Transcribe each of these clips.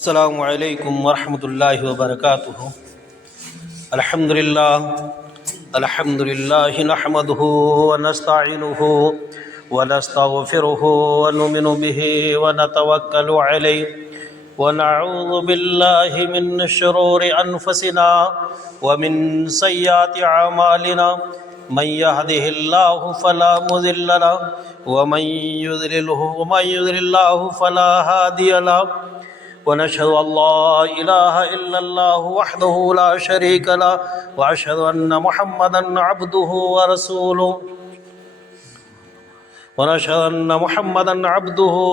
السلام علیکم ورحمۃ اللہ وبرکاتہ۔ الحمد للہ نحمده ونستعینه ونستغفره ونؤمن به ونتوکل علیہ ونعوذ باللہ من شرور انفسنا ومن سیئات اعمالنا من يهده الله فلا مضل له ومن يضلل الله فلا هادي له ونشهد أن لا إله إلا الله وحده لا شريك له وأشهد أن محمدا عبده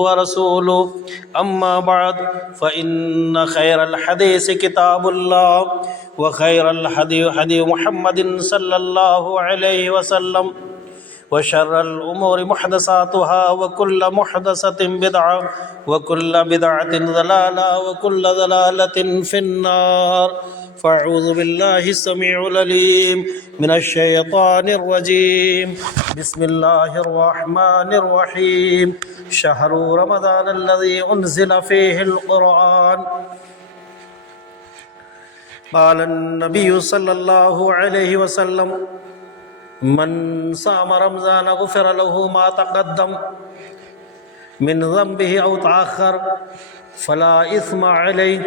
ورسوله أما بعد فإن خير الحديث كتاب الله وخير الهدي هدي محمد صلى الله عليه وسلم وشر الأمور محدثاتها وكل محدثة بدعة وكل بدعة ضلالة وكل ضلالة في النار فأعوذ بالله السميع العليم من الشيطان الرجيم بسم الله الرحمن الرحيم شهر رمضان الذي أنزل فيه القرآن قال النبي صلى الله عليه وسلم من صام رمضان غفر له ما تقدم من ذنبه أو تأخر فلا إثم عليه۔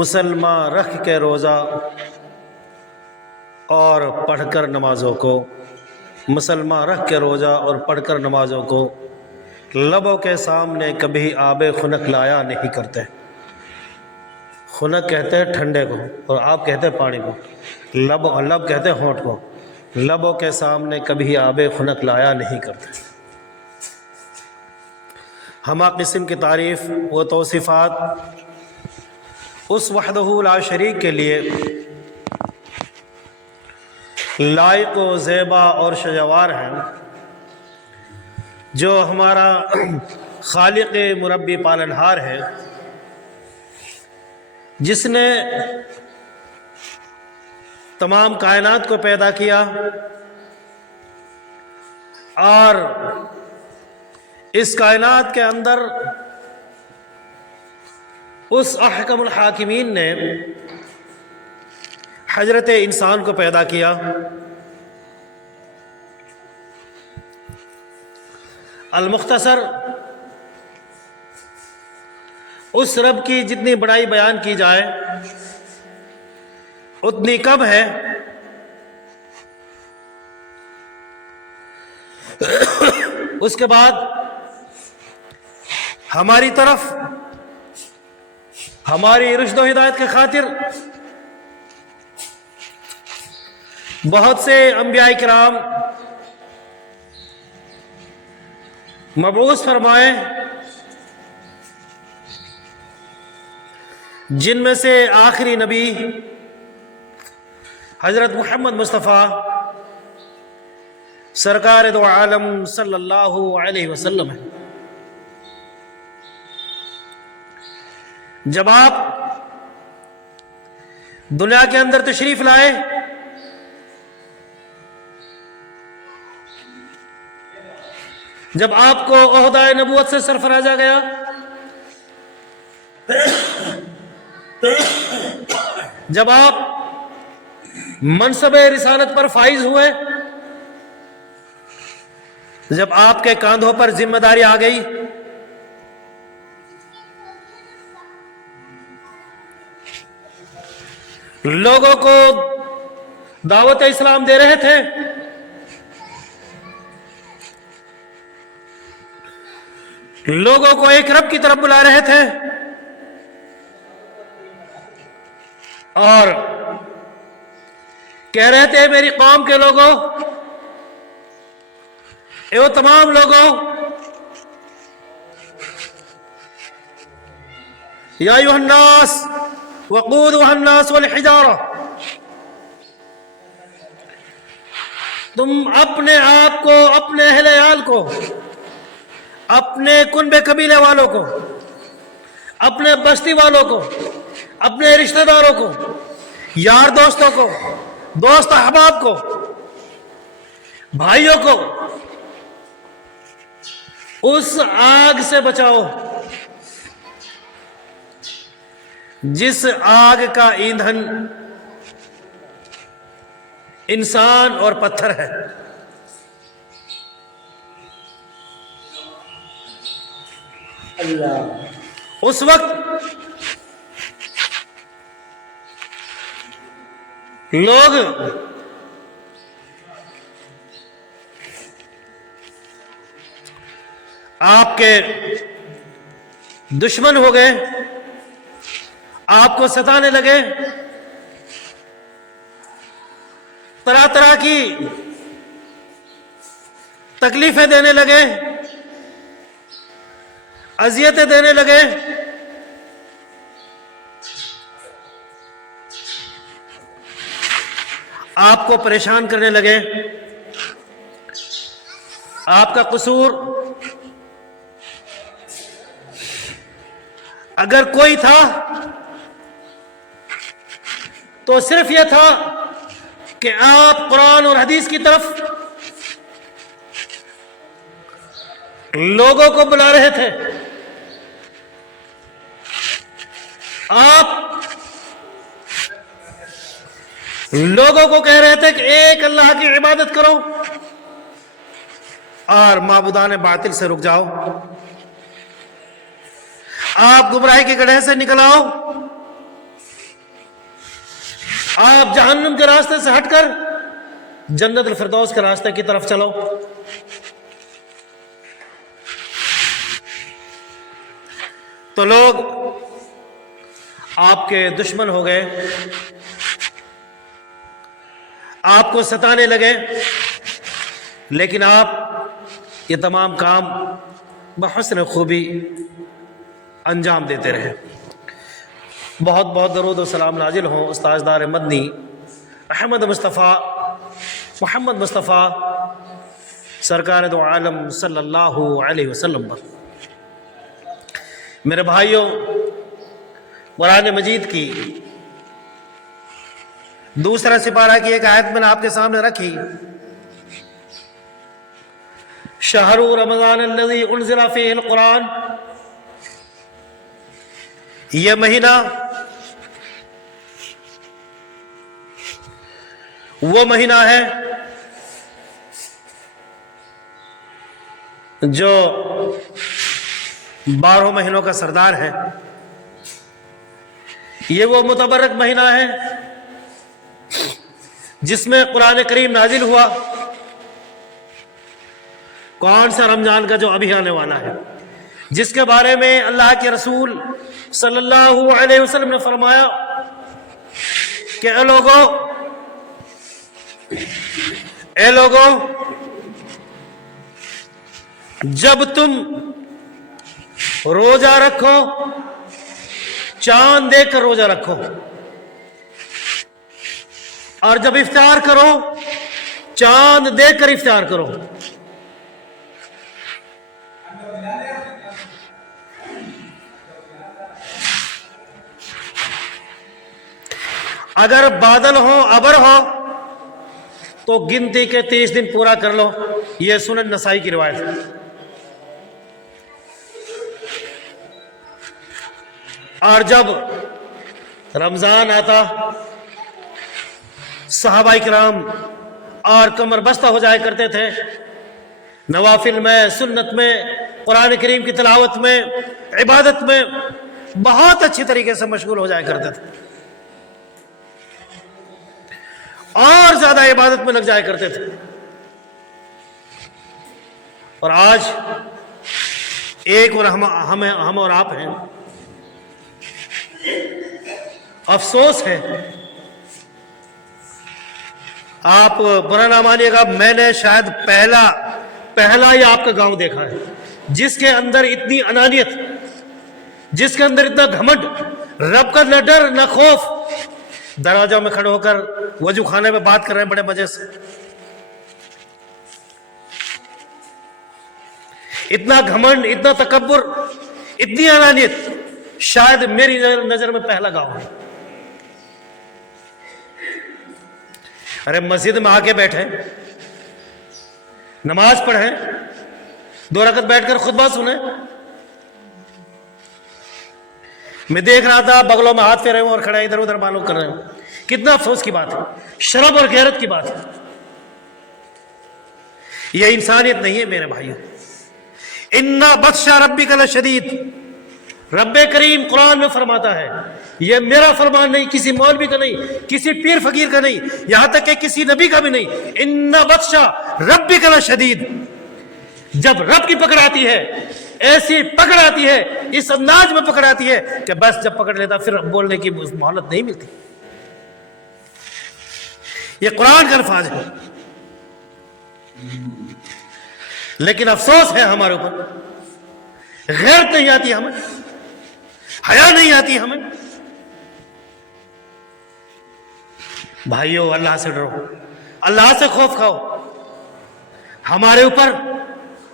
مسلمان رکھ کے روزہ اور پڑھ کر نمازوں کو، مسلمان رکھ کے روزہ اور پڑھ کر نمازوں کو لبوں کے سامنے کبھی آب خنک لایا نہیں کرتے۔ خنک کہتے ہیں ٹھنڈے کو اور آپ کہتے ہیں پانی کو، لب کہتے ہیں ہونٹ کو۔ لبوں کے سامنے کبھی آب خنک لایا نہیں کرتے۔ ہمہ قسم کی تعریف و توصیفات اس وحدہ لا شریک کے لیے لائق و زیبا اور شجوار ہیں، جو ہمارا خالق مربی پالنہار ہے، جس نے تمام کائنات کو پیدا کیا اور اس کائنات کے اندر اس احکم الحاکمین نے حضرت انسان کو پیدا کیا۔ المختصر، اس رب کی جتنی بڑائی بیان کی جائے اتنی کم ہے۔ اس کے بعد ہماری طرف ہماری رشد و ہدایت کی خاطر بہت سے انبیاء کرام مبعوث فرمائے، جن میں سے آخری نبی حضرت محمد مصطفیٰ سرکار دو عالم صلی اللہ علیہ وسلم ہے۔ جب آپ دنیا کے اندر تشریف لائے جب آپ کو عہدہ نبوت سے سرفرازا گیا، جب آپ منصب رسالت پر فائز ہوئے، جب آپ کے کاندھوں پر ذمہ داری آ گئی، لوگوں کو دعوت اسلام دے رہے تھے، لوگوں کو ایک رب کی طرف بلا رہے تھے، اور کہہ رہے تھے میری قوم کے لوگوں، اے وہ تمام لوگوں، یا ایھا الناس وقودھا الناس والحجارہ، تم اپنے آپ کو، اپنے اہل عیال کو، اپنے کنبے قبیلے والوں کو، اپنے بستی والوں کو، اپنے رشتہ داروں کو، یار دوستوں کو، دوست احباب کو، بھائیوں کو اس آگ سے بچاؤ جس آگ کا ایندھن انسان اور پتھر ہے. اللہ. اس وقت لوگ آپ کے دشمن ہو گئے, آپ کو ستانے لگے, طرح طرح کی تکلیفیں دینے لگے, اذیتیں دینے لگے. آپ کو پریشان کرنے لگے. آپ کا قصور اگر کوئی تھا تو صرف یہ تھا کہ آپ قرآن اور حدیث کی طرف لوگوں کو بلا رہے تھے. آپ لوگوں کو کہہ رہے تھے کہ ایک اللہ کی عبادت کرو اور معبودان باطل سے رک جاؤ. آپ گمراہی کے گڑھے سے نکل آؤ. آپ جہنم کے راستے سے ہٹ کر جنت الفردوس کے راستے کی طرف چلو. تو لوگ آپ کے دشمن ہو گئے, آپ کو ستانے لگے, لیکن آپ یہ تمام کام بحسن خوبی انجام دیتے رہے. بہت بہت درود و سلام نازل ہوں استاذدار مدنی احمد مصطفیٰ محمد مصطفیٰ سرکار دو عالم صلی اللہ علیہ وسلم پر. میرے بھائیوں, قرآن مجید کی دوسرا سپارہ کی ایک آیت میں نے آپ کے سامنے رکھی. شہر رمضان الذی انزل فیہ القرآن, یہ مہینہ وہ مہینہ ہے جو 12 مہینوں کا سردار ہے. یہ وہ متبرک مہینہ ہے جس میں قرآن کریم نازل ہوا. کون سا؟ رمضان کا جو ابھی آنے والا ہے, جس کے بارے میں اللہ کے رسول صلی اللہ علیہ وسلم نے فرمایا کہ اے لوگو جب تم روزہ رکھو چاند دیکھ کر روزہ رکھو, اور جب افطار کرو چاند دیکھ کر افطار کرو. اگر بادل ہو ابر ہو تو گنتی کے 30 دن پورا کر لو. یہ سنن نسائی کی روایت ہے. اور جب رمضان آتا صحابہ کرام اور کمر بستہ ہو جایا کرتے تھے, نوافل میں, سنت میں, قرآن کریم کی تلاوت میں, عبادت میں بہت اچھی طریقے سے مشغول ہو جایا کرتے تھے, اور زیادہ عبادت میں لگ جایا کرتے تھے. اور آج ایک اور ہم اور آپ ہیں. افسوس ہے, آپ برا نہ مانیے گا, میں نے شاید پہلا ہی آپ کا گاؤں دیکھا ہے جس کے اندر اتنی انانیت, جس کے اندر اتنا گھمنڈ, رب کا نہ ڈر نہ خوف, دروازوں میں کھڑے ہو کر وضو خانے میں بات کر رہے ہیں بڑے مزے سے. اتنا گھمنڈ, اتنا تکبر, اتنی انانیت شاید میری نظر میں پہلا گاؤں ہے. ارے مسجد میں آ کے بیٹھیں, نماز پڑھیں, 2 رکعت بیٹھ کر خطبہ سنیں. میں دیکھ رہا تھا بغلوں میں ہاتھ پھیرے ہوں اور کھڑے ادھر ادھر معلوم کر رہے ہوں. کتنا افسوس کی بات ہے، شرم اور غیرت کی بات ہے. یہ انسانیت نہیں ہے میرے بھائیوں. اِنَّ بَطْشَ رَبِّكَ لَشَدِيدٌ، رب کریم قرآن میں فرماتا ہے، یہ میرا فرمان نہیں، کسی مولوی کا نہیں، کسی پیر فقیر کا نہیں، یہاں تک کہ کسی نبی کا بھی نہیں. اِنَّ بَطْشَ رَبِّكَ لَشَدِيدٌ. جب رب کی پکڑ آتی ہے، ایسی پکڑ آتی ہے، اس انداز میں پکڑ آتی ہے کہ بس جب پکڑ لیتا پھر بولنے کی مہلت نہیں ملتی. یہ قرآن کا الفاظ ہے. لیکن افسوس ہے ہمارے اوپر، غیرت نہیں آتی ہمیں، حیا نہیں آتی ہمیں. بھائیو اللہ سے ڈرو، اللہ سے خوف کھاؤ. ہمارے اوپر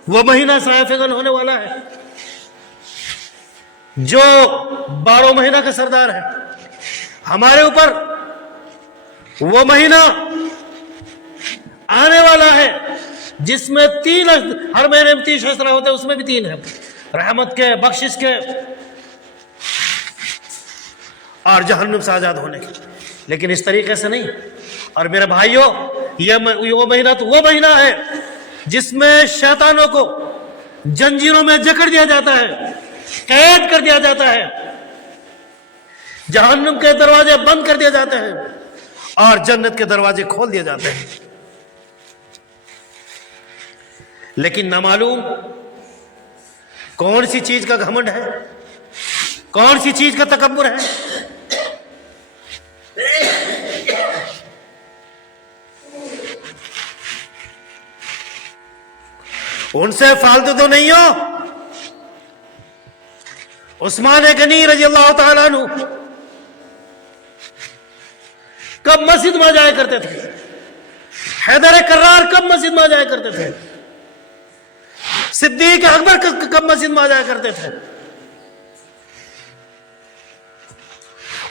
وہ مہینہ سایہ فگن ہونے والا ہے جو 12 مہینہ کا سردار ہے. ہمارے اوپر وہ مہینہ آنے والا ہے جس میں 3 ہر مہینے میں 30 اشرا ہوتے ہیں، اس میں بھی 3 ہیں، رحمت کے، بخشش کے اور جہنم سے آزاد ہونے کے. لیکن اس طریقے سے نہیں. اور میرے بھائیوں، یہ وہ مہینہ تو وہ مہینہ ہے جس میں شیطانوں کو جنجیروں میں جکڑ دیا جاتا ہے، قید کر دیا جاتا ہے، جہنم کے دروازے بند کر دیے جاتے ہیں اور جنت کے دروازے کھول دیے جاتے ہیں. لیکن نامعلوم کون سی چیز کا گھمنڈ ہے، کون سی چیز کا تکبر ہے. ان سے فالتو تو نہیں ہو. عثمان غنی رضی اللہ تعالیٰ عنہ کب مسجد میں جایا کرتے تھے؟ حیدر کرار کب مسجد میں جایا کرتے تھے؟ صدیق اکبر کب مسجد میں جایا کرتے تھے؟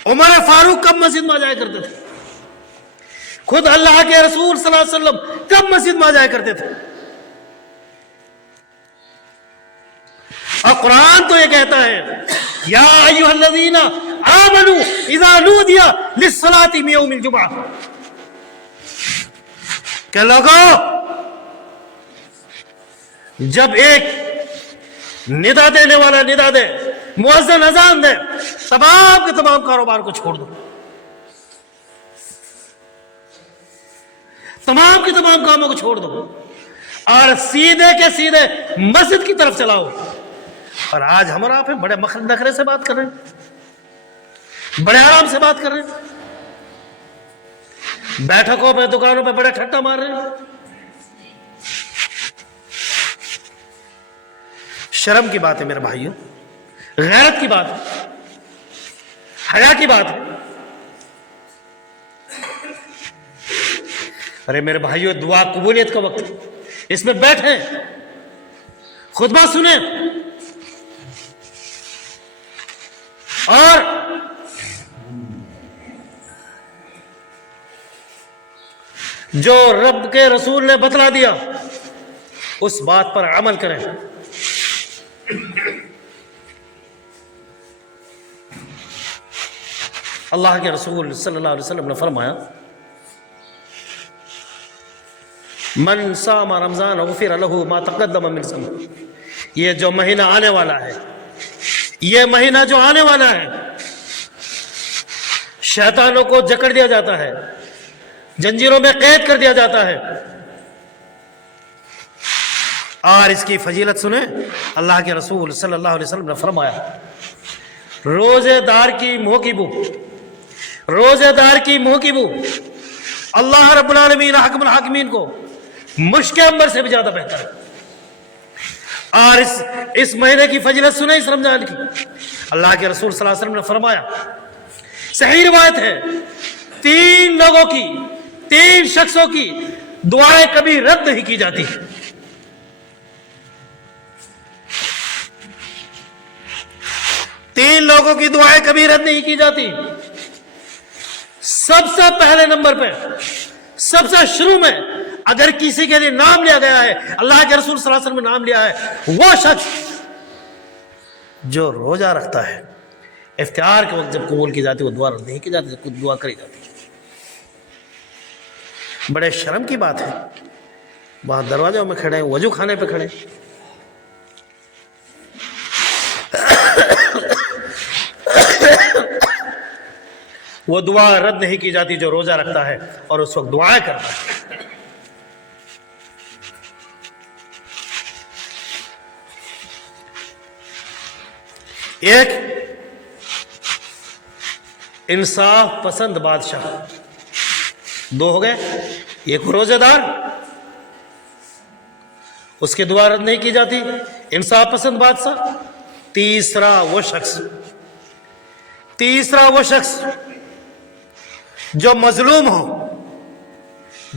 عمر فاروق کب مسجد میں جایا کرتے تھے؟ خود اللہ کے رسول صلی اللہ علیہ وسلم کب مسجد میں جایا کرتے تھے؟ اور قرآن تو یہ کہتا ہے، یا ایھا الذین آمنوا اذا نودی للصلاۃ من یوم الجمعہ، کہ لوگوں جب ایک ندا دینے والا ندا دے، مؤذن اذان دے، تمام کے تمام کاروبار کو چھوڑ دو، تمام کے تمام کاموں کو چھوڑ دو اور سیدھے کے سیدھے مسجد کی طرف چلاؤ. اور آج ہم اور آپ ہیں بڑے مخل نخرے سے بات کر رہے ہیں، بڑے آرام سے بات کر رہے ہیں، بیٹھکوں پہ دکانوں پہ بڑے ٹھٹا مار رہے ہیں. شرم کی بات ہے میرے بھائیوں، غیرت کی بات ہے، حیا کی بات ہے. ارے میرے بھائیوں، دعا قبولیت کا وقت، اس میں بیٹھیں، خطبہ سنیں اور جو رب کے رسول نے بتلا دیا اس بات پر عمل کریں. اللہ کے رسول صلی اللہ علیہ وسلم نے فرمایا، من صام رمضان غفر له ما تقدم من ذنبه. یہ جو مہینہ آنے والا ہے، یہ مہینہ جو آنے والا ہے، شیطانوں کو جکڑ دیا جاتا ہے، جنجیروں میں قید کر دیا جاتا ہے. اور اس کی فضیلت سنیں، اللہ کے رسول صلی اللہ علیہ وسلم نے فرمایا، روزے دار کی منہ کی بو، روزے دار کی منہ کی بو اللہ رب العالمین حکم الحاکمین کو مشک عنبر سے بھی زیادہ بہتر ہے. اور اس مہینے کی فضیلت سنیں، اس رمضان کی. اللہ کے رسول صلی اللہ علیہ وسلم نے فرمایا، صحیح روایت ہے، 3 لوگوں کی، 3 شخصوں کی دعائیں کبھی رد نہیں کی جاتی. تین لوگوں کی دعائیں کبھی رد نہیں کی جاتی. سب سے پہلے نمبر پہ، سب سے شروع میں اگر کسی کے لیے نام لیا گیا ہے، اللہ کے رسول صلی اللہ علیہ وسلم نے نام لیا ہے، وہ شخص جو روزہ رکھتا ہے، افطار کے وقت جب قبول کی جاتی ہے وہ دعا نہیں کی جاتی، خود دعا کری جاتی ہے۔ بڑے شرم کی بات ہے، وہاں دروازوں میں کھڑے ہیں، وضو خانے پہ کھڑے ہیں، وہ دعا رد نہیں کی جاتی جو روزہ رکھتا ہے اور اس وقت دعائیں کرتا ہے۔ ایک انصاف پسند بادشاہ، دو ہو گئے، ایک روزہ دار اس کی دعا رد نہیں کی جاتی، انصاف پسند بادشاہ، تیسرا وہ شخص جو مظلوم ہو،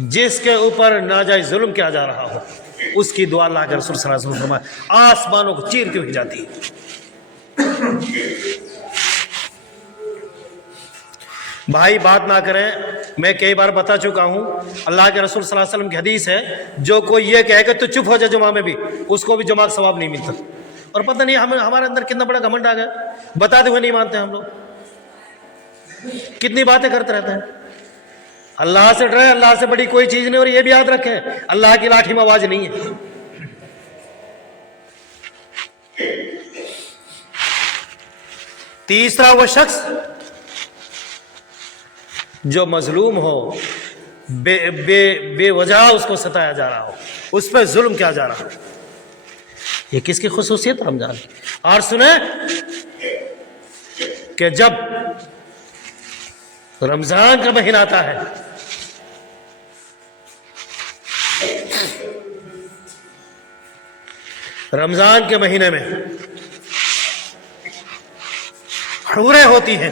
جس کے اوپر ناجائز ظلم کیا جا رہا ہو، اس کی دعا اللہ کے رسول صلی اللہ علیہ وسلم فرمائے آسمانوں کو چیر کے ہوئی جاتی ہے۔ بھائی بات نہ کریں، میں کئی بار بتا چکا ہوں، اللہ کے رسول صلی اللہ علیہ وسلم کی حدیث ہے، جو کوئی یہ کہے کہ تو چپ ہو جائے جمعہ میں بھی، اس کو بھی جمعہ کا ثواب نہیں ملتا۔ اور پتہ نہیں ہمارے اندر کتنا بڑا گھمنڈ آ گیا، بتاتے ہوئے نہیں مانتے ہم لوگ، کتنی باتیں کرتے رہتے ہیں۔ اللہ سے ڈرے، اللہ سے بڑی کوئی چیز نہیں، اور یہ بھی یاد رکھیں اللہ کی لاٹھی میں آواز نہیں ہے۔ تیسرا وہ شخص جو مظلوم ہو، بے وجہ اس کو ستایا جا رہا ہو، اس پہ ظلم کیا جا رہا ہو، یہ کس کی خصوصیت ہم جانیں۔ اور سنیں کہ جب رمضان کا مہینہ آتا ہے، رمضان کے مہینے میں حوریں ہوتی ہیں،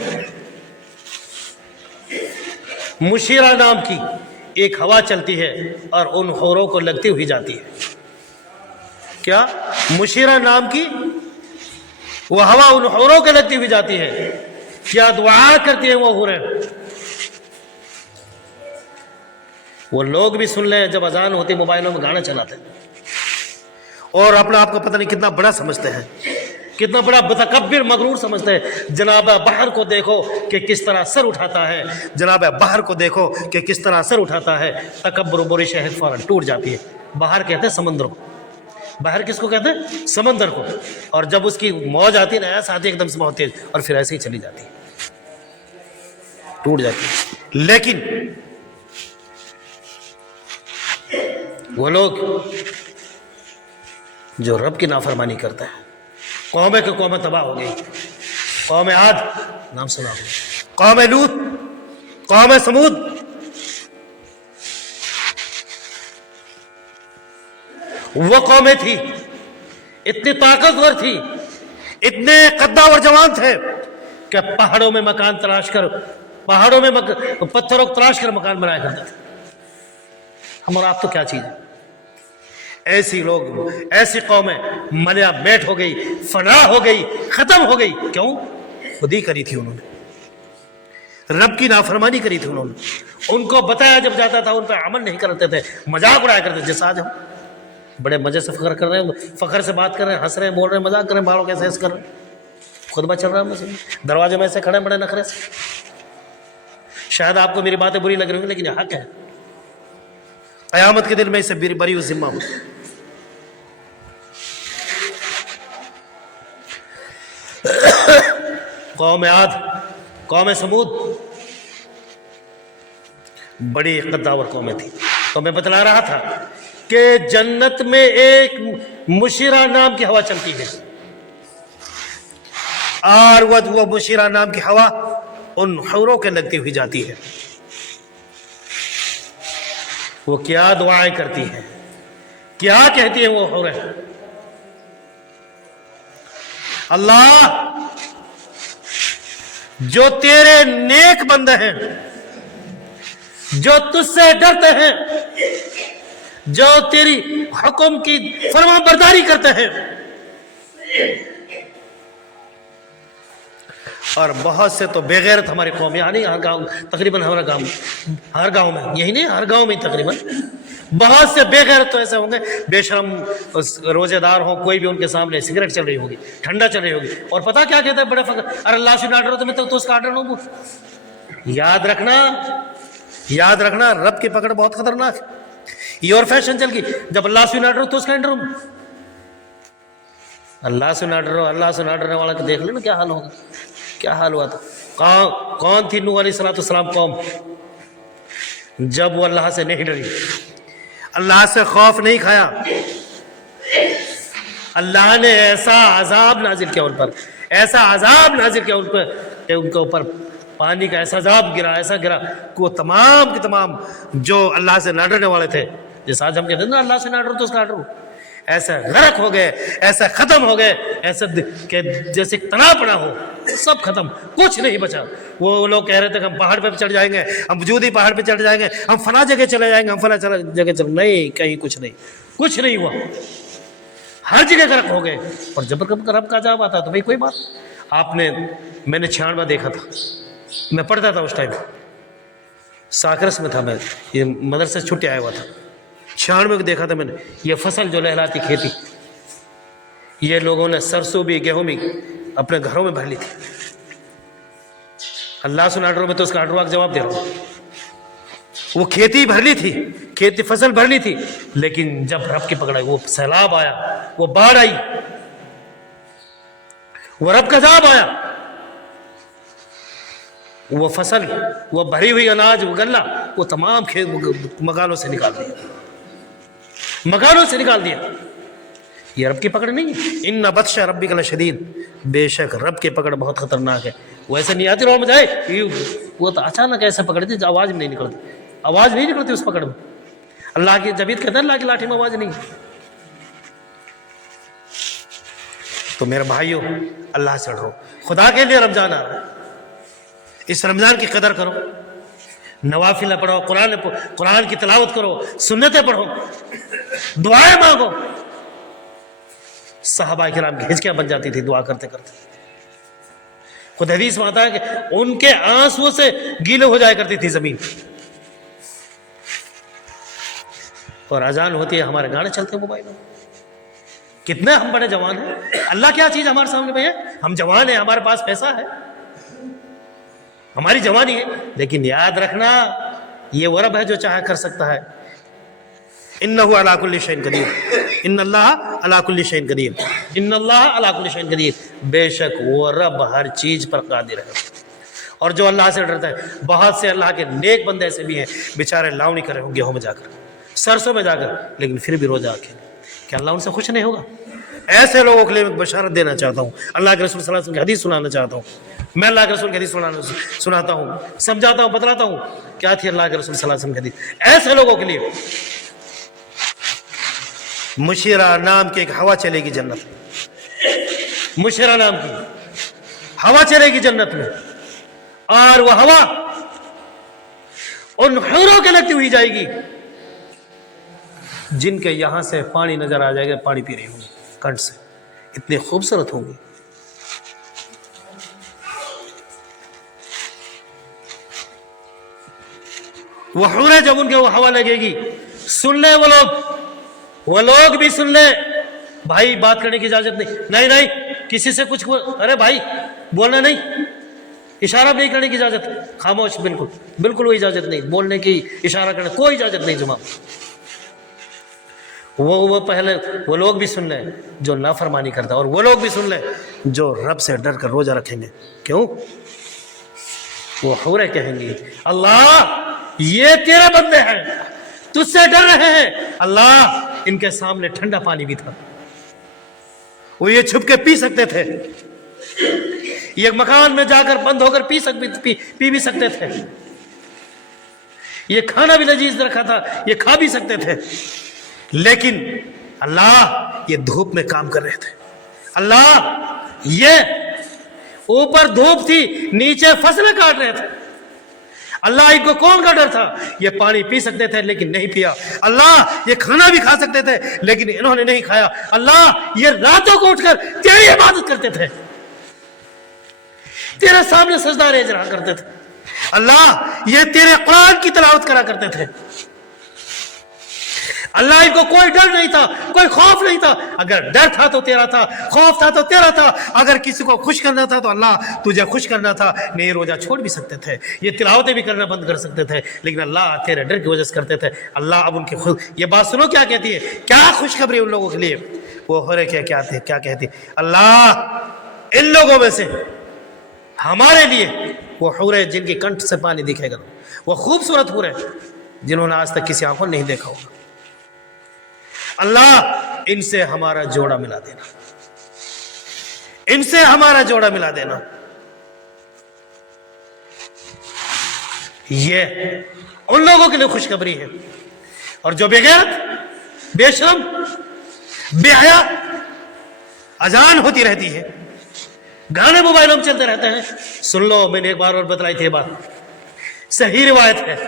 مشیرہ نام کی ایک ہوا چلتی ہے اور ان حوروں کو لگتی ہوئی جاتی ہے۔ کیا؟ مشیرہ نام کی وہ ہوا ان حوروں کو لگتی ہوئی جاتی ہے، کیا دعا کرتی ہیں وہ حوریں۔ وہ لوگ بھی سن لیں جب اذان ہوتی موبائلوں میں گانا چلاتے ہیں اور اپنا آپ کو پتہ نہیں کتنا بڑا سمجھتے ہیں، کتنا بڑا متکبر مغرور سمجھتے ہیں۔ جناب بحر کو دیکھو کہ کس طرح سر اٹھاتا ہے، جناب بحر کو دیکھو کہ کس طرح سر اٹھاتا ہے، تکبر و بری شہد فوراً ٹوٹ جاتی ہے۔ بحر کہتے ہیں سمندر کو، بحر کس کو کہتے ہیں؟ سمندر کو۔ اور جب اس کی موج آتی ہے نا، ایسا آتی ہے ایک دم سے بہت تیز، اور پھر ایسے ہی چلی جاتی ہے، ٹوٹ جاتی ہے۔ لیکن وہ لوگ جو رب کی نافرمانی کرتا ہے، قومیں کہ قومیں تباہ ہو گئی، قوم عاد نام سنا ہوگا، قوم لوط، قوم سمود، وہ قومیں تھی اتنی طاقتور تھی، اتنے قداور جوان تھے کہ پہاڑوں میں مکان تراش کر، پہاڑوں میں پتھروں کو تراش کر مکان بنایا کرتے تھے۔ ہم اور آپ تو کیا چیز ہے؟ ایسی لوگ، ایسی قومیں ملیا میٹ ہو گئی، فنا ہو گئی، ختم ہو گئی۔ کیوں؟ خودی کری تھی انہوں نے، رب کی نافرمانی کری تھی انہوں نے۔ ان کو بتایا جب جاتا تھا ان پہ عمل نہیں کرتے تھے، مذاق اڑایا کرتے تھے۔ جیسا آج ہم بڑے مزے سے فخر کر رہے ہیں، فخر سے بات کر رہے ہیں، ہنس رہے ہیں، بول رہے ہیں، مذاق کر رہے ہیں، بالوں کیسے ایسے کر رہے ہیں، خطبہ چل رہا ہے مسجد، دروازے میں سے کھڑے بڑے نخرے سے۔ شاید آپ کو میری باتیں بری لگ رہی ہوں لیکن یہ حق ہے، قیامت کے دن میں اسے بری و ذمہ ہوں۔ قوم عاد، قوم سمود بڑی قداور قومیں تھی۔ تو میں بتلا رہا تھا کہ جنت میں ایک مشیرہ نام کی ہوا چلتی ہے، اور وہ مشیرہ نام کی ہوا ان حوروں کے لگتی ہوئی جاتی ہے۔ وہ کیا دعائیں کرتی ہیں، کیا کہتی ہیں وہ حوریں؟ اللہ جو تیرے نیک بندے ہیں، جو تجھ سے ڈرتے ہیں، جو تیری حکم کی فرما برداری کرتے ہیں، اور بہت سے تو بے غیرت ہماری قوم، یہاں نہیں ہر گاؤں، تقریباً ہمارا گاؤں، ہر گاؤں میں، یہی نہیں ہر گاؤں میں تقریباً بہت سے بے غیرت تو ایسے ہوں گے، بے شرم روزے دار ہوں، کوئی بھی ان کے سامنے سگریٹ چل رہی ہوگی، ٹھنڈا چل رہی ہوگی، اور پتہ کیا کہتے ہیں بڑے فخر، ارے اللہ سے ڈانٹ رہا تو میں تو اس کا آرڈر لوں گا۔ یاد رکھنا رب کی پکڑ بہت خطرناک ہے۔ یہ اور فیشن چل گئی، جب اللہ سے نہ ڈرو تو اس کا انڈر، اللہ سے نہ ڈرو، اللہ سے نہ ڈرنے والا کہ دیکھ لینا کیا حال ہوگا، کیا حال ہوا تھا۔ کون تھی نوح علیہ السلام قوم، جب وہ اللہ سے نہیں ڈری، اللہ سے خوف نہیں کھایا، اللہ نے ایسا عذاب نازل کیا ان پر، ایسا عذاب نازل کیا ان پر کہ ان کے اوپر پانی کا ایسا عذاب گرا، ایسا گرا کہ وہ تمام کے تمام جو اللہ سے نہ ڈرنے والے تھے، جیسے آج ہم کہتے ہیں نا اللہ سے نہ ڈرو تو اس کا ڈرو، ایسے غرق ہو گئے، ایسے ختم ہو گئے، ایسے کہ جیسے تنا پڑا ہو، سب ختم، کچھ نہیں بچا۔ وہ لوگ کہہ رہے تھے کہ ہم پہاڑ پہ چڑھ جائیں گے، ہم وجودی پہاڑ پہ چڑھ جائیں گے، ہم فلاں جگہ چلے جائیں گے، ہم فلاں جگہ چلے، نہیں، کہیں کچھ نہیں، کچھ نہیں ہوا، ہر جگہ غرق ہو گئے۔ اور جب رب کا عذاب آتا تو بھائی کوئی بات، میں نے 96 دیکھا تھا، میں پڑھتا تھا اس ٹائم، ساکرس میں تھا، میں یہ مدرسے سے چھٹی آیا ہوا تھا، 96 کو دیکھا تھا میں نے، یہ فصل جو لہراتی کھیتی، یہ لوگوں نے سرسوں بھی گیہوں بھی اپنے گھروں میں بھر لی تھی۔ اللہ سے نہ ڈرو، میں تو اس کا آرڈر جواب دے رہا ہوں، وہ کھیتی بھر لی تھی، کھیتی فصل بھر لی تھی، لیکن جب رب کی پکڑائی، وہ سیلاب آیا، وہ باڑھ آئی، وہ رب کا عذاب آیا، وہ فصل، وہ بھری ہوئی اناج، وہ غلہ، وہ تمام مکانوں سے نکال دیا، مکانوں سے نکال دیا۔ یہ رب کی پکڑ نہیں ہے، ان بطش ربک لشدید، بے شک رب کی پکڑ بہت خطرناک ہے۔ وہ ایسے نہیں آتی رو میں جائے، وہ تو اچانک ایسے پکڑتی آواز بھی نہیں نکلتی، آواز نہیں نکلتی اس پکڑ میں، اللہ کی جبید کہتے ہیں اللہ کی لاٹھی میں آواز نہیں۔ تو میرے بھائیوں، اللہ سے ڈرو، خدا کے لیے رمضان آ رہا ہے، اس رمضان کی قدر کرو، نوافل پڑھو، قرآن کی تلاوت کرو، سنتیں پڑھو، دعائیں مانگو۔ صحابہ کرام کی ہچکیاں بن جاتی تھی دعا کرتے کرتے، خود حدیث میں آتا ہے کہ ان کے آنسوؤں سے گیلے ہو جایا کرتی تھی زمین، اور اذان ہوتی ہے، ہمارے گانے چلتے ہیں موبائل میں، کتنے ہم بڑے جوان ہیں، اللہ کیا چیز ہمارے سامنے پہ ہے، ہم جوان ہیں، ہمارے پاس پیسہ ہے، ہماری جوانی ہے، لیکن یاد رکھنا یہ وہ رب ہے جو چاہے کر سکتا ہے۔ انہ علی کل شیء قدیر، ان اللہ علی کل شیء قدیر، ان اللہ علی کل شیء قدیر، بے شک وہ رب ہر چیز پر قادر ہے۔ اور جو اللہ سے ڈرتا ہے، بہت سے اللہ کے نیک بندے ایسے بھی ہیں، بیچارے لاؤنی کرے ہوں گیہوں میں جا کر، سرسوں میں جا کر، لیکن پھر بھی روزہ رکھیں، کہ اللہ ان سے خوش نہیں ہوگا؟ ایسے لوگوں کے لیے میں بشارت دینا چاہتا ہوں، اللہ کے رسول صلی اللہ علیہ وسلم کی حدیث سنانا چاہتا ہوں، میں اللہ کے رسول کی حدیث سناتا ہوں، سمجھاتا ہوں، بتلاتا ہوں کیا تھی اللہ کے رسول صلی اللہ علیہ وسلم کی حدیث۔ ایسے لوگوں کے لیے مشیرہ نام کی ایک ہوا چلے گی جنت، مشیرہ نام کی ہوا چلے گی جنت میں، اور وہ ہوا ان حوروں کے لگتی ہوئی جائے گی جن کے یہاں سے پانی نظر آ جائے گا، پانی پی رہی ہوں گی کنڈ سے، اتنی خوبصورت ہوں گی۔ وہ حوریں جب ان کے وہ ہوا لگے گی، سن لیں وہ لوگ بھی سن لیں، بھائی بات کرنے کی اجازت نہیں، نہیں کسی سے کچھ، ارے بھائی بولنا نہیں، اشارہ نہیں کرنے کی اجازت، خاموش، بالکل وہ اجازت نہیں، بولنے کی، اشارہ کرنے کوئی اجازت نہیں جمع۔ وہ پہلے وہ لوگ بھی سن لیں جو نافرمانی کرتا، اور وہ لوگ بھی سن لیں جو رب سے ڈر کر روزہ رکھیں گے۔ کیوں؟ وہ حوریں کہیں گی اللہ یہ تیرے بندے ہیں، تجھ سے ڈر رہے ہیں، اللہ ان کے سامنے ٹھنڈا پانی بھی تھا، وہ یہ چھپ کے پی سکتے تھے، یہ مکان میں جا کر بند ہو کر پی بھی سکتے تھے، یہ کھانا بھی لذیذ رکھا تھا، یہ کھا بھی سکتے تھے، لیکن اللہ یہ دھوپ میں کام کر رہے تھے، اللہ یہ اوپر دھوپ تھی، نیچے فصلیں کاٹ رہے تھے، اللہ ان کو کون کا ڈر تھا؟ یہ پانی پی سکتے تھے لیکن نہیں پیا، اللہ یہ کھانا بھی کھا سکتے تھے لیکن انہوں نے نہیں کھایا، اللہ یہ راتوں کو اٹھ کر تیری عبادت کرتے تھے، تیرے سامنے سجدہ ریز رہا کرتے تھے. اللہ یہ تیرے قرآن کی تلاوت کرا کرتے تھے. اللہ ان کو کوئی ڈر نہیں تھا, کوئی خوف نہیں تھا. اگر ڈر تھا تو تیرا تھا, خوف تھا تو تیرا تھا. اگر کسی کو خوش کرنا تھا تو اللہ تجھے خوش کرنا تھا. نہیں روزہ چھوڑ بھی سکتے تھے, یہ تلاوتیں بھی کرنا بند کر سکتے تھے, لیکن اللہ تیرے ڈر کی وجہ سے کرتے تھے. اللہ اب ان کی خود یہ بات سنو کیا کہتی ہے, کیا خوشخبری ان لوگوں کے لیے. وہ ہو رہے کیا کہتی, اللہ ان لوگوں میں سے ہمارے لیے وہ حوریں جن کی کنٹھ سے پانی دکھے گا, وہ خوبصورت حوریں جنہوں نے آج تک کسی آنکھوں نہیں دیکھا ہوگا. اللہ ان سے ہمارا جوڑا ملا دینا, ان سے ہمارا جوڑا ملا دینا. یہ ان لوگوں کے لیے خوشخبری ہے. اور جو بے غیرت, بے شرم, بے حیا, اذان ہوتی رہتی ہے, گانے موبائلوں میں چلتے رہتے ہیں. سن لو, میں نے ایک بار اور بتلائی تھی یہ بات, صحیح روایت ہے.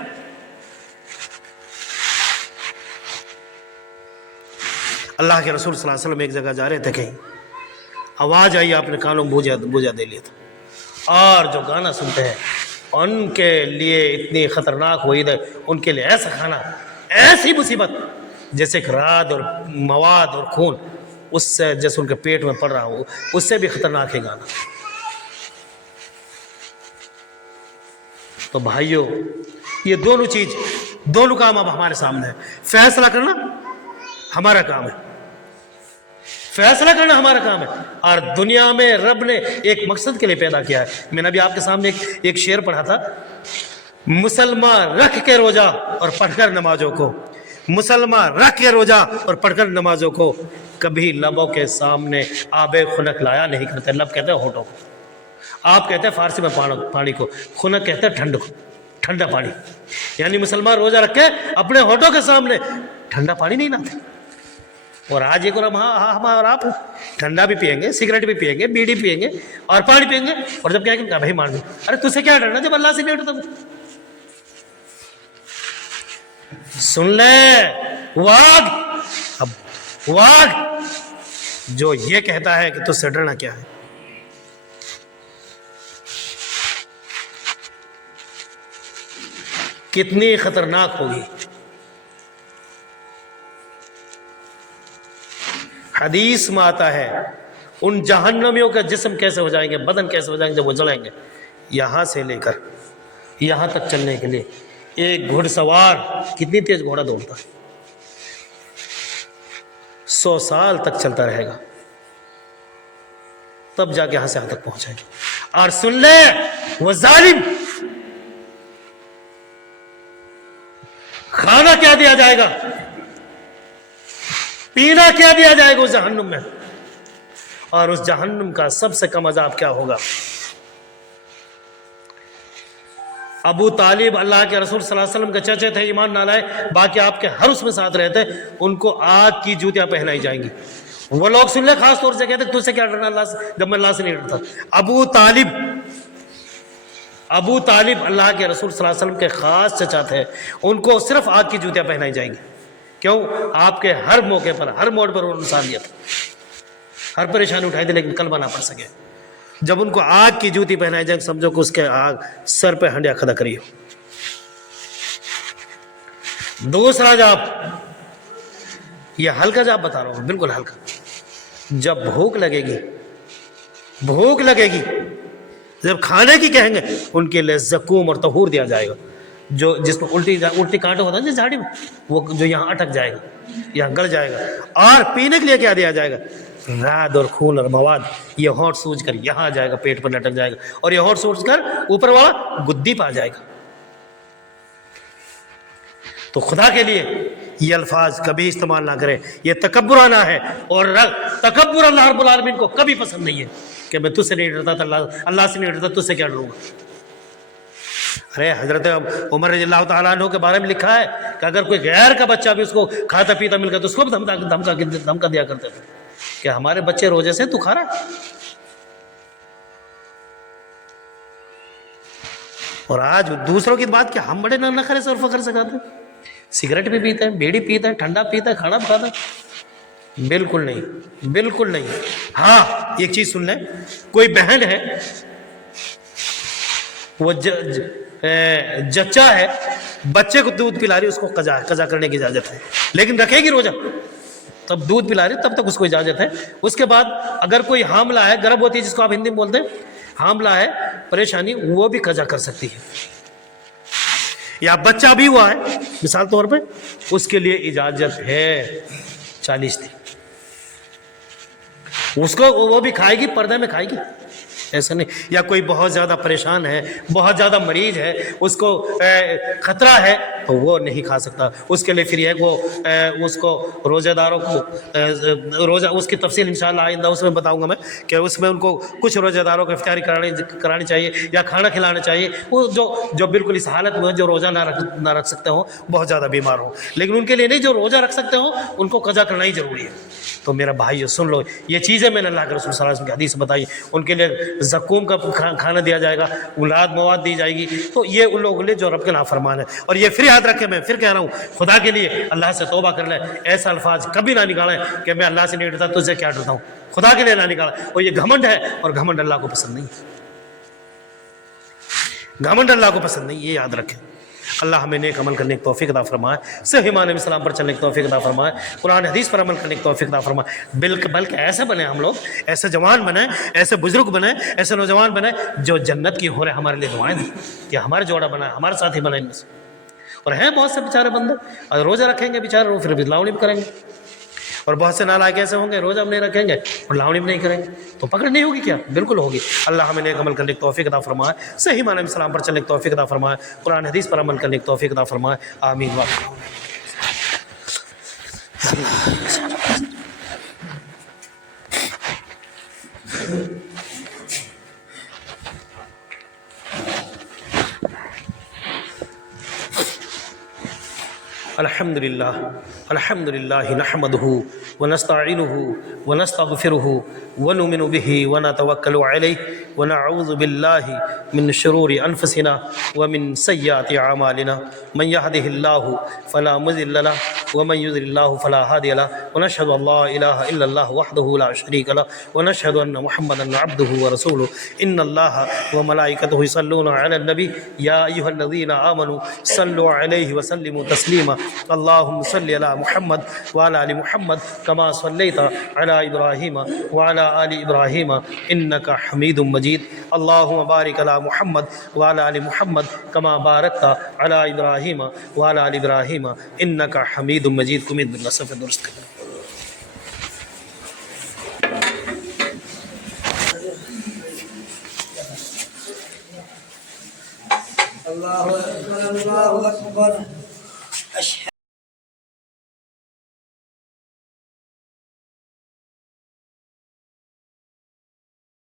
اللہ کے رسول صلی اللہ علیہ وسلم ایک جگہ جا رہے تھے, کہیں آواز آئی, آپ نے کانوں میں بوجھا دے لیا تھا. اور جو گانا سنتے ہیں ان کے لیے اتنی خطرناک ہوئی ہے, ان کے لیے ایسا کھانا, ایسی مصیبت جیسے ایک رات اور مواد اور خون, اس سے جیسے ان کے پیٹ میں پڑ رہا ہو, اس سے بھی خطرناک ہے گانا. تو بھائیو, یہ دونوں چیز, دونوں کام اب ہمارے سامنے ہے. فیصلہ کرنا ہمارا کام ہے, فیصلہ کرنا ہمارا کام ہے. اور دنیا میں رب نے ایک مقصد کے لیے پیدا کیا ہے. میں نے ابھی آپ کے سامنے ایک شعر پڑھا تھا, مسلمان رکھ کے روزہ اور پڑھ کر نمازوں کو, مسلمان رکھ کے روزہ اور پڑھ کر نمازوں کو کبھی لبوں کے سامنے آب خنک لایا نہیں کرتے. لب کہتے ہیں ہونٹوں کو, آپ کہتے ہیں فارسی میں پانی کو, خنک کہتے ہیں ٹھنڈ کو, ٹھنڈا پانی. یعنی مسلمان روزہ رکھ کے اپنے ہونٹوں کے سامنے ٹھنڈا پانی نہیں لاتے. اور آج ایک ہم اور آپ ٹھنڈا بھی پئیں گے, سگریٹ بھی پئیں گے, بیڑی پئیں گے اور پانی پئیں گے, اور جب کہیں گے بھائی مان دیں, ارے تجھ سے کیا ڈرنا جب اللہ سے نہیں ڈرتا. سن لے واگ, اب واگ جو یہ کہتا ہے کہ تجھ سے ڈرنا کیا ہے. کتنی خطرناک ہوگی. حدیث میں آتا ہے ان جہنمیوں کا جسم کیسے ہو جائیں گے, بدن کیسے ہو جائیں گے جب وہ جلیں گے. یہاں سے لے کر یہاں تک چلنے کے لیے ایک گھڑ سوار کتنی تیز گھوڑا دوڑتا ہے, 100 سال تک چلتا رہے گا, تب جا کے یہاں سے یہاں تک پہنچے گا. اور سن لے وہ ظالم, کھانا کیا دیا جائے گا, پینا کیا دیا جائے گا اس جہنم میں, اور اس جہنم کا سب سے کم عذاب کیا ہوگا. ابو طالب اللہ کے رسول صلی اللہ علیہ وسلم کے چچے تھے, ایمان نہ لائے, باقی آپ کے ہر اس میں ساتھ رہتے, ان کو آگ کی جوتیاں پہنائی جائیں گی. وہ لوگ سن لے خاص طور سے کہتے تجھ سے کیا ڈرنا اللہ سے, جب میں اللہ سے نہیں ڈرتا. ابو طالب اللہ کے رسول صلی اللہ علیہ وسلم کے خاص چچا تھے, ان کو صرف آگ کی جوتیاں پہنائی جائیں گی. کیوں؟ آپ کے ہر موقع پر, ہر موڑ پر انہوں نے ساتھ دیا تھا, ہر پریشانی اٹھائی تھی, لیکن کلمہ نہ پڑھ سکے. جب ان کو آگ کی جوتی پہنائی جائے, سمجھو کہ اس کے آگ سر پہ ہنڈیا کھدا کری ہو. دوسرا جاب, یہ ہلکا جاب بتا رہا ہوں, بالکل ہلکا. جب بھوک لگے گی, جب کھانے کی کہیں گے, ان کے لیے زقوم اور طہور دیا جائے گا, جو جس میں الٹی کانٹا ہوتا ہے جس جھاڑی میں, وہ جو یہاں اٹک جائے گا, یہاں گل جائے گا. اور پینے کے لیے کیا دیا جائے گا, راد اور خون اور مواد. یہ ہونٹ سوج کر یہاں آ جائے گا, پیٹ پر لٹک جائے گا, اور یہ ہونٹ سوج کر اوپر والا گدی پہ آ جائے گا. تو خدا کے لیے یہ الفاظ کبھی استعمال نہ کریں, یہ تکبرانہ ہے, اور تکبر اللہ رب العالمین کو کبھی پسند نہیں ہے کہ میں تجھ سے نہیں ڈرتا, اللہ سے نہیں ڈرتا, تجھ سے کیا ڈروں گا. ارے حضرت عمر رضی اللہ تعالیٰ عنہ کے بارے میں لکھا ہے کہ اگر کوئی غیر کا بچہ بھی اس کو کھاتا پیتا مل گیا تو اس کو بھی دھمکا دیا کرتے تھے کہ ہمارے بچے روزے سے تو کھا رہا ہے. اور آج دوسروں کی بات کہ ہم بڑے نخرے سے اور فخر سے کھاتے ہیں, سگریٹ بھی پیتے ہیں, بیڑی پیتے ہیں, ٹھنڈا پیتا ہے, کھانا بھی کھاتا ہے. بالکل نہیں, بالکل نہیں. ہاں ایک چیز سن لیں, کوئی بہن ہے وہ جچہ ہے، بچے کو دودھ پلا رہی ہے، اس کو قضا کرنے کی اجازت ہے، لیکن رکھے گی روزہ، تب دودھ پلا رہی تب تک اس کو اجازت ہے۔ اس کے بعد اگر کوئی حاملہ ہے، گربھ ہوتی ہے جس کو آپ ہندی میں بولتے ہیں، حاملہ ہے، پریشانی، وہ بھی قضا کر سکتی ہے، یا بچہ بھی ہوا ہے مثال طور پہ، اس کے لیے اجازت ہے 40 دن، اس کو وہ بھی کھائے گی، پردے میں کھائے گی، ایسا نہیں۔ یا کوئی بہت زیادہ پریشان ہے، بہت زیادہ مریض ہے، اس کو خطرہ ہے، تو وہ نہیں کھا سکتا، اس کے لیے پھر یہ وہ اس کو روزہ داروں کو روزہ، اس کی تفصیل انشاءاللہ آئندہ اس میں بتاؤں گا میں، کہ اس میں ان کو کچھ روزہ داروں کو افطاری کرانی چاہیے یا کھانا کھلانا چاہیے، وہ جو بالکل اس حالت میں جو روزہ نہ رکھ سکتے ہوں، بہت زیادہ بیمار ہوں، لیکن ان کے لیے نہیں، جو روزہ رکھ سکتے ہوں ان کو قضا کرنا ہی ضروری ہے۔ تو میرا بھائی سن لو، یہ چیزیں میں نے اللہ کے رسول صلی اللہ علیہ وسلم کی حدیث بتائی، ان کے لیے زقوم کا کھانا دیا جائے گا، اولاد مواد دی جائے گی، تو یہ ان لوگوں کے لیے جو رب کے نافرمان ہے۔ اور یہ پھر یاد رکھے، میں پھر کہہ رہا ہوں، خدا کے لیے اللہ سے توبہ کر لیں، ایسا الفاظ کبھی نہ نکالیں کہ میں اللہ سے نہیں ڈرتا، تجھ سے کیا ڈرتا ہوں، خدا کے لیے نہ نکالیں، اور یہ گھمنڈ ہے، اور گھمنڈ اللہ کو پسند نہیں، گھمنڈ اللہ کو پسند نہیں، یہ یاد رکھیں۔ اللہ ہمیں نیک عمل کرنے کی توفیق عطا فرمائے، صحیح معنی میں اسلام پر چلنے کی توفیق عطا فرمائے، قرآن حدیث پر عمل کرنے کی توفیق عطا فرمائے، بلکہ ایسے بنے ہم لوگ، ایسے جوان بنے، ایسے بزرگ بنے، ایسے نوجوان بنے جو جنت کی ہورے ہمارے لیے دعائیں دیں کہ ہمارے جوڑا بنا، ہمارے ساتھی بنا ان میں سے۔ اور ہیں بہت سے بیچارے بندے، اور روزہ رکھیں گے بیچارے، وہ پھر لاؤنی بھی کریں گے، اور بہت سے نالائق ایسے ہوں گے روزہ ہم نہیں رکھیں گے اور لاؤنی بھی نہیں کریں گے، تو پکڑ نہیں ہوگی کیا؟ بالکل ہوگی۔ اللہ ہمیں نیک عمل کرنے کی توفیق عطا فرمائے، صحیح معنی میں اسلام پر چلنے کی توفیق عطا فرمائے، قرآن حدیث پر عمل کرنے کی توفیق عطا فرمائے، آمین۔ الحمد لله نحمده ونستعينه ونستغفره ونؤمن به ونتوكل عليه ونعوذ بالله من شرور أنفسنا ومن سيئات أعمالنا، من يهده الله فلا مضل له ومن يضلل الله فلا هادي له، ونشهد أن لا إله إلا الله وحده لا شريك له، ونشهد أن محمدا عبده ورسوله، إن الله وملائكته يصلون على النبي يا أيها الذين آمنوا صلوا عليه وسلموا تسليما، اللهم صل على محمد وعلى آل محمد كما صليت على إبراهيم وعلى آل إبراهيم إنك حميد مجيد، اللهم بارك على محمد وعلى آل محمد كما باركت على إبراهيم وعلى آل إبراهيم إنك حميد مجيد۔ امید بالله صف درست کریں۔ الله أكبر الله أكبر، أشهد